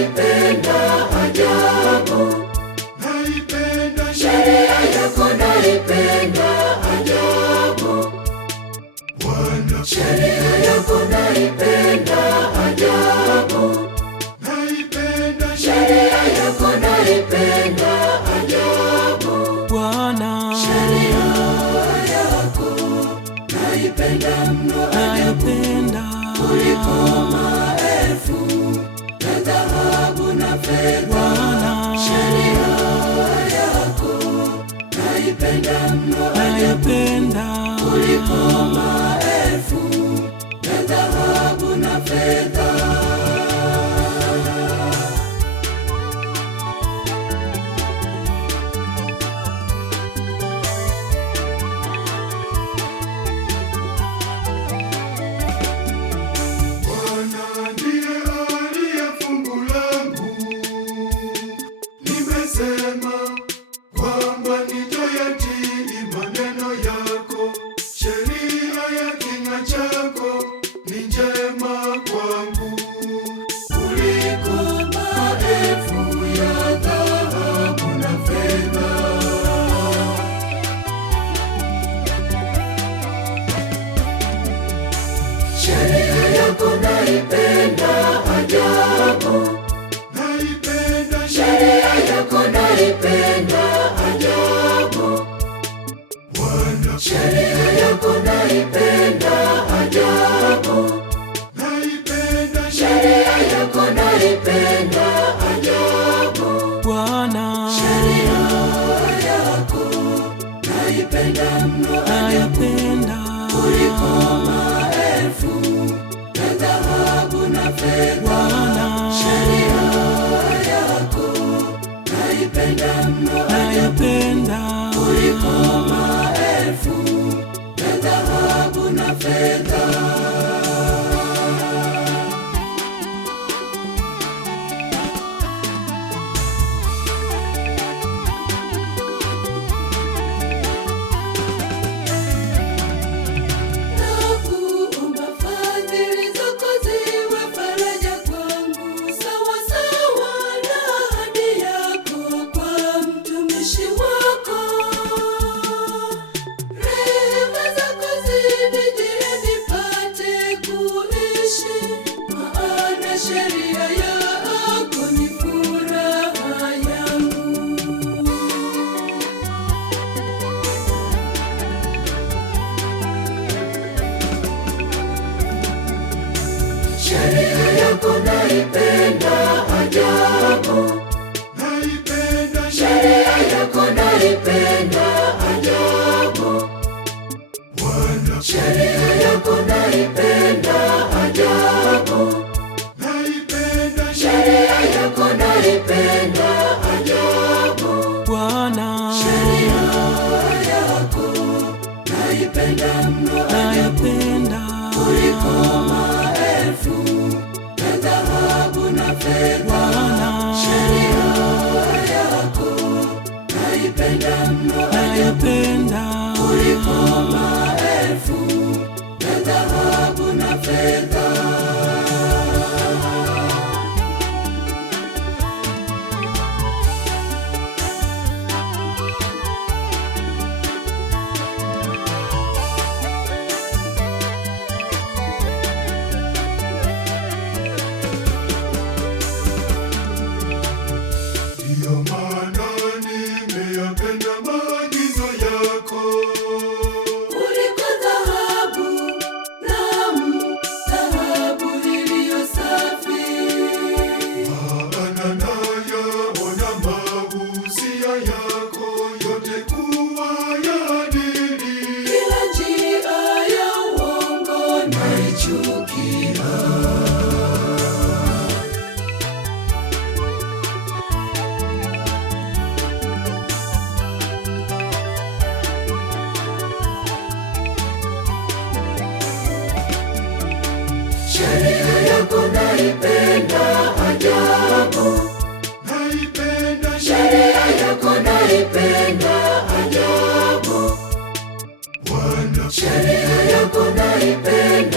naipenda ajabu, naipenda sheria yako naipenda ajabu, Bwana, sheria yako naipenda ajabu, naipenda sheria yako naipenda ajabu, Bwana, sheria yako naipenda mno naipenda kuliko maelfu ya dhahabu na fedha. Sheria yako naipenda mno naipenda kuliko maelfu ya dhahabu na fedha. Bwana ndiye aliye fungu langu, nimesema kwamba nitayatii maneno yako. Sheria ya kinywa chako ni njema kwangu Kuliko maelfu ya dhahabu na fedha. Sheria yako naipenda ajabu, naipenda sheria yako naipenda ajabu, Bwana, sheria yako naipenda ajabu, naipenda sheria yako naipenda ajabu, Bwana, sheria yako naipenda mno naipenda kuliko maelfu ya dhahabu na fedha. Sheria yako naipenda mno naipenda kuliko maelfu ya dhahabu na fedha. Nakuomba fadhili zako ziwe faraja kwangu, sawa sawa na ahadi yako kwa mtumishi wako. Rehema zako zinijie nipate kuishi, maana sheria yako ni furaha yangu. Sheria yako naipenda ajabu, naipenda sheria yako naipenda ajabu, Bwana, sheria yako naipenda ajabu, naipenda sheria yako naipenda ajabu, Bwana, sheria yako naipenda mno naipenda kuliko maelfu ya dhahabu na fedha. Sheria yako naipenda mno naipenda kuliko maelfu ya dhahabu na fedha. ndiyo maana nimeyapenda maagizo yako. Kuliko dhahabu, naam, dhahabu iliyo safi. Maana nayaona mausia yako yote kuwa ya adili. Kila njia ya uongo naichukia. Sheria yako naipenda ajabu, Naipenda sheria yako naipenda ajabu, Bwana, sheria yako naipenda